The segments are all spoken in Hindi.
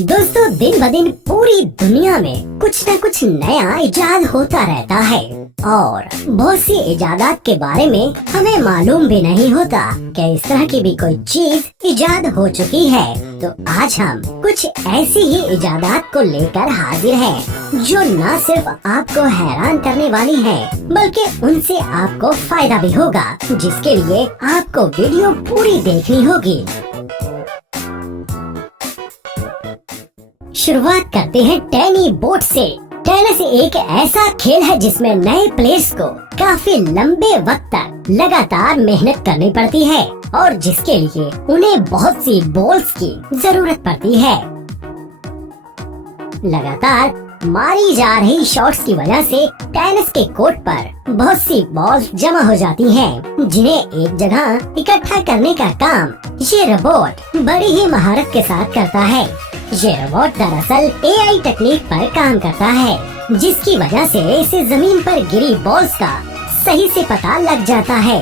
दोस्तों, दिन ब दिन पूरी दुनिया में कुछ न कुछ नया इजाद होता रहता है और बहुत सी इजादात के बारे में हमें मालूम भी नहीं होता कि इस तरह की भी कोई चीज इजाद हो चुकी है। तो आज हम कुछ ऐसी ही इजादात को लेकर हाजिर हैं जो न सिर्फ आपको हैरान करने वाली हैं, बल्कि उनसे आपको फायदा भी होगा, जिसके लिए आपको वीडियो पूरी देखनी होगी। शुरुआत करते हैं टेनी बोट से। टेनिस एक ऐसा खेल है जिसमें नए प्लेयर्स को काफी लंबे वक्त तक लगातार मेहनत करनी पड़ती है और जिसके लिए उन्हें बहुत सी बॉल्स की जरूरत पड़ती है। लगातार मारी जा रही शॉट्स की वजह से टेनिस के कोर्ट पर बहुत सी बॉल्स जमा हो जाती हैं, जिन्हें एक जगह इकट्ठा करने का काम ये रोबोट बड़ी ही महारत के साथ करता है। ये रोबोट दरअसल एआई टेक्निक पर काम करता है, जिसकी वजह से इसे जमीन पर गिरी बॉल्स का सही से पता लग जाता है।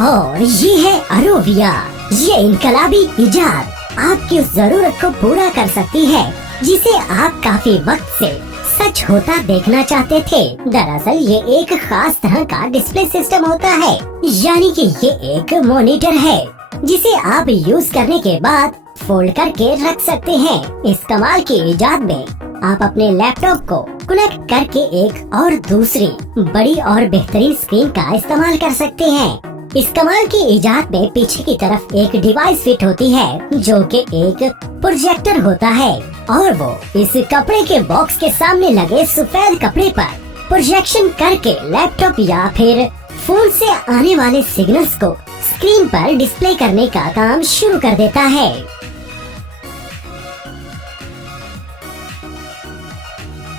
और ये है अरोविया। ये इनकलाबी इजाद आपकी उस जरूरत को पूरा कर सकती है जिसे आप काफी वक्त से सच होता देखना चाहते थे। दरअसल ये एक खास तरह का डिस्प्ले सिस्टम होता है, यानी कि ये एक मॉनिटर है जिसे आप यूज करने के बाद फोल्ड करके रख सकते हैं। इस कमाल की इजाद में आप अपने लैपटॉप को कनेक्ट करके एक और दूसरी बड़ी और बेहतरीन स्क्रीन का इस्तेमाल कर सकते हैं। इस कमाल की इजाद में पीछे की तरफ एक डिवाइस फिट होती है जो कि एक प्रोजेक्टर होता है और वो इस कपड़े के बॉक्स के सामने लगे सफेद कपड़े पर प्रोजेक्शन करके लैपटॉप या फिर फोन से आने वाले सिग्नल्स को स्क्रीन पर डिस्प्ले करने का काम शुरू कर देता है।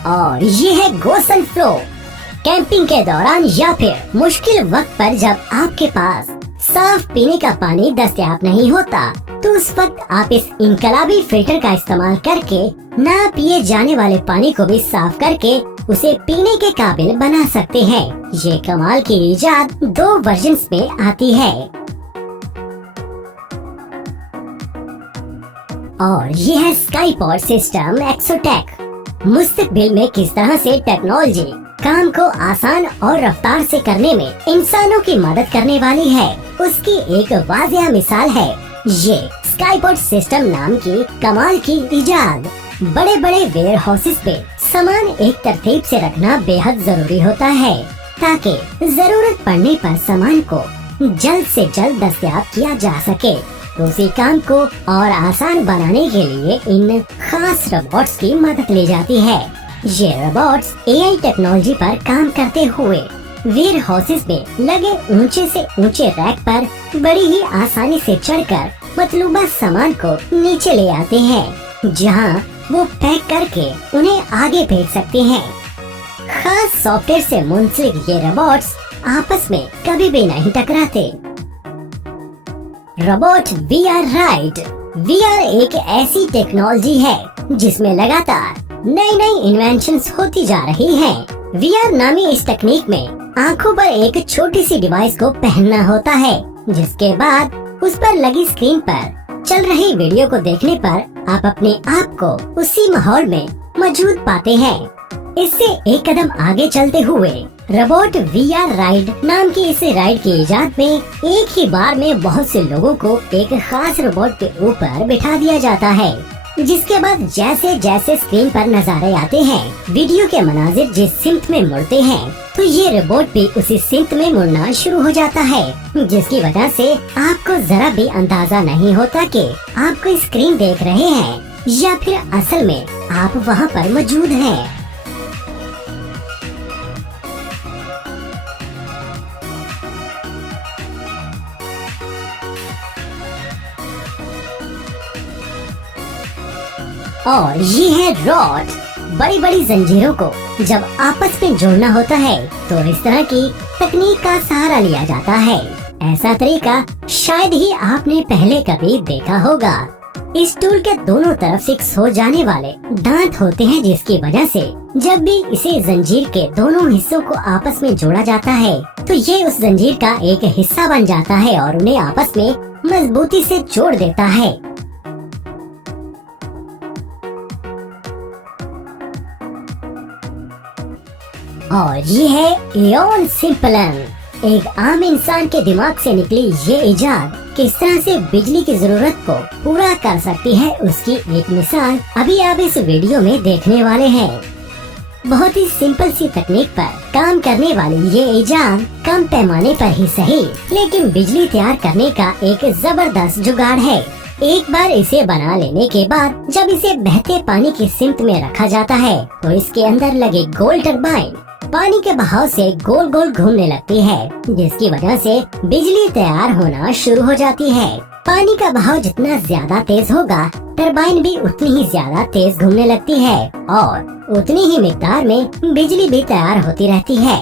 और ये है गोसन फ्लो। कैंपिंग के दौरान या फिर मुश्किल वक्त पर जब आपके पास साफ पीने का पानी दस्तयाब नहीं होता, तो उस वक्त आप इस इनकलाबी फिल्टर का इस्तेमाल करके ना पिए जाने वाले पानी को भी साफ करके उसे पीने के काबिल बना सकते हैं। ये कमाल की इजाद 2 वर्जन्स में आती है। और ये है स्काईपॉड सिस्टम एक्सोटेक। मुस्तकबिल में किस तरह से टेक्नोलॉजी काम को आसान और रफ्तार से करने में इंसानों की मदद करने वाली है, उसकी एक वाजिया मिसाल है ये स्काईपॉड सिस्टम नाम की कमाल की इजाद। बड़े बड़े वेयर हाउसेस पे सामान एक तरतीब से रखना बेहद जरूरी होता है ताकि जरूरत पड़ने पर सामान को जल्द से जल्द दस्तयाब किया जा सके। तो उसी काम को और आसान बनाने के लिए इन खास रोबोट्स की मदद ली जाती है। ये रोबोट्स एआई टेक्नोलॉजी पर काम करते हुए वेयर हाउसेस में लगे ऊंचे से ऊंचे रैक पर बड़ी ही आसानी से चढ़कर मतलूबा सामान को नीचे ले आते हैं, जहां वो पैक करके उन्हें आगे भेज सकते हैं। खास सॉफ्टवेयर से मुंसलिक ये रोबोट्स आपस में कभी भी नहीं टकराते। Robot VR ride. वीआर एक ऐसी टेक्नोलॉजी है जिसमें लगातार नई नई इन्वेंशंस होती जा रही हैं। वीआर नामी इस तकनीक में आंखों पर एक छोटी सी डिवाइस को पहनना होता है, जिसके बाद उस पर लगी स्क्रीन पर चल रही वीडियो को देखने पर आप अपने आप को उसी माहौल में मौजूद पाते हैं। इससे एक कदम आगे चलते हुए रोबोट वीआर राइड नाम की इस राइड की इजाद में एक ही बार में बहुत से लोगों को एक खास रोबोट के ऊपर बिठा दिया जाता है, जिसके बाद जैसे जैसे स्क्रीन पर नजारे आते हैं, वीडियो के मनाजिर जिस सिमत में मुड़ते हैं, तो ये रोबोट भी उसी सिमत में मुड़ना शुरू हो जाता है, जिसकी वजह से आपको जरा भी अंदाजा नहीं होता कि आप कोई स्क्रीन देख रहे हैं या फिर असल में आप वहाँ पर मौजूद हैं। और ये है रॉड। बड़ी बड़ी जंजीरों को जब आपस में जोड़ना होता है तो इस तरह की तकनीक का सहारा लिया जाता है। ऐसा तरीका शायद ही आपने पहले कभी देखा होगा। इस टूल के दोनों तरफ फिक्स हो जाने वाले दांत होते हैं, जिसकी वजह से जब भी इसे जंजीर के दोनों हिस्सों को आपस में जोड़ा जाता है तो ये उस जंजीर का एक हिस्सा बन जाता है और उन्हें आपस में मजबूती से जोड़ देता है। और ये है एओन सिंपलन। एक आम इंसान के दिमाग से निकली ये इजाद किस तरह से बिजली की जरूरत को पूरा कर सकती है, उसकी एक मिसाल अभी आप इस वीडियो में देखने वाले हैं। बहुत ही सिंपल सी तकनीक पर काम करने वाली ये इजाद कम पैमाने पर ही सही, लेकिन बिजली तैयार करने का एक जबरदस्त जुगाड़ है। एक बार इसे बना लेने के बाद जब इसे बहते पानी की सिमत में रखा जाता है तो इसके अंदर लगे गोल टरबाइन पानी के बहाव से गोल गोल घूमने लगती है, जिसकी वजह से बिजली तैयार होना शुरू हो जाती है। पानी का बहाव जितना ज्यादा तेज होगा, टरबाइन भी उतनी ही ज्यादा तेज घूमने लगती है और उतनी ही मिकदार में बिजली भी तैयार होती रहती है।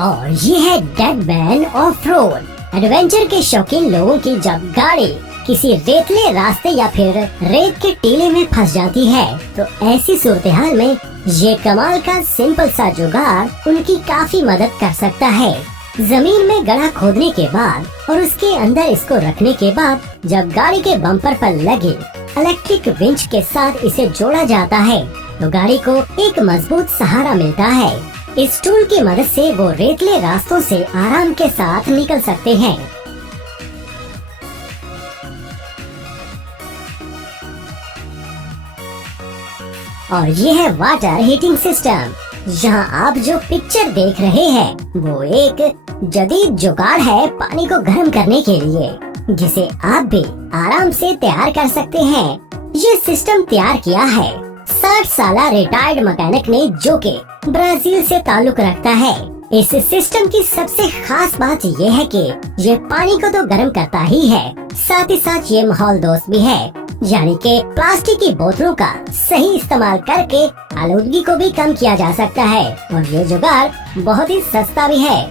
और ये है dead man of road. Adventure के शौकीन लोगों की जब गाड़ी किसी रेतले रास्ते या फिर रेत के टीले में फंस जाती है तो ऐसी सूरत-ए-हाल में ये कमाल का सिंपल सा जुगाड़ उनकी काफी मदद कर सकता है। जमीन में गड्ढा खोदने के बाद और उसके अंदर इसको रखने के बाद जब गाड़ी के बम्पर पर लगे इलेक्ट्रिक विंच के साथ इसे जोड़ा जाता है तो गाड़ी को एक मजबूत सहारा मिलता है। इस टूल की मदद से वो रेतले रास्तों से आराम के साथ निकल सकते हैं। और ये है वाटर हीटिंग सिस्टम। यहाँ आप जो पिक्चर देख रहे हैं वो एक जदीद जुगाड़ है पानी को गर्म करने के लिए, जिसे आप भी आराम से तैयार कर सकते हैं। ये सिस्टम तैयार किया है 60 साला रिटायर्ड मैकेनिक ने, जो कि ब्राजील से ताल्लुक रखता है। इस सिस्टम की सबसे खास बात ये है कि ये पानी को तो गर्म करता ही है, साथ ही साथ ये माहौल दोस्त भी है, यानी कि प्लास्टिक की बोतलों का सही इस्तेमाल करके आलूदगी को भी कम किया जा सकता है और ये जुगाड़ बहुत ही सस्ता भी है।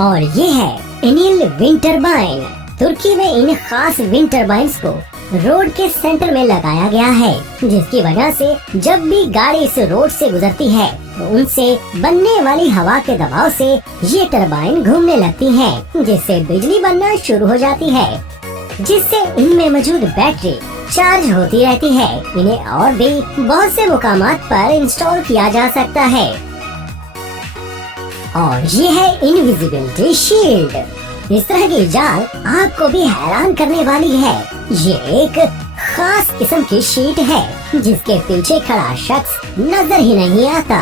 और ये है एनिल विंड टरबाइन। तुर्की में इन खास विंड टरबाइन्स को रोड के सेंटर में लगाया गया है, जिसकी वजह से जब भी गाड़ी इस रोड से गुजरती है तो उनसे बनने वाली हवा के दबाव से ये टरबाइन घूमने लगती हैं, जिससे बिजली बनना शुरू हो जाती है, जिससे इनमें मौजूद बैटरी चार्ज होती रहती है। इन्हें और भी बहुत से मुकामात पर इंस्टॉल किया जा सकता है। और ये है इनविजिबिलिटी शील्ड। इस तरह की जाल आपको भी हैरान करने वाली है। ये एक खास किस्म की शीट है जिसके पीछे खड़ा शख्स नजर ही नहीं आता।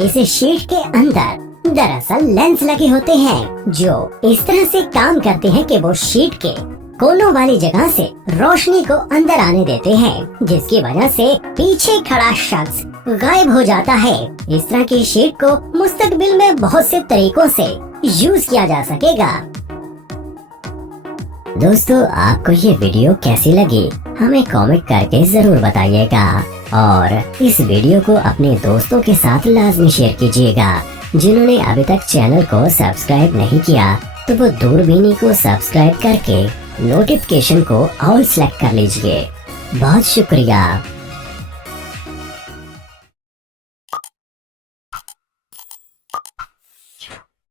इस शीट के अंदर दरअसल लेंस लगे होते हैं जो इस तरह से काम करते हैं कि वो शीट के कोनों वाली जगह से रोशनी को अंदर आने देते हैं, जिसकी वजह से पीछे खड़ा शख्स गायब हो जाता है। इस तरह की शीट को मुस्तकबिल में बहुत से तरीकों से यूज किया जा सकेगा। दोस्तों, आपको ये वीडियो कैसी लगी हमें कमेंट करके जरूर बताइएगा और इस वीडियो को अपने दोस्तों के साथ लाजमी शेयर कीजिएगा। जिन्होंने अभी तक चैनल को सब्सक्राइब नहीं किया तो वो दूरबीनी को सब्सक्राइब करके नोटिफिकेशन को ऑल सेलेक्ट कर लीजिए। बहुत शुक्रिया।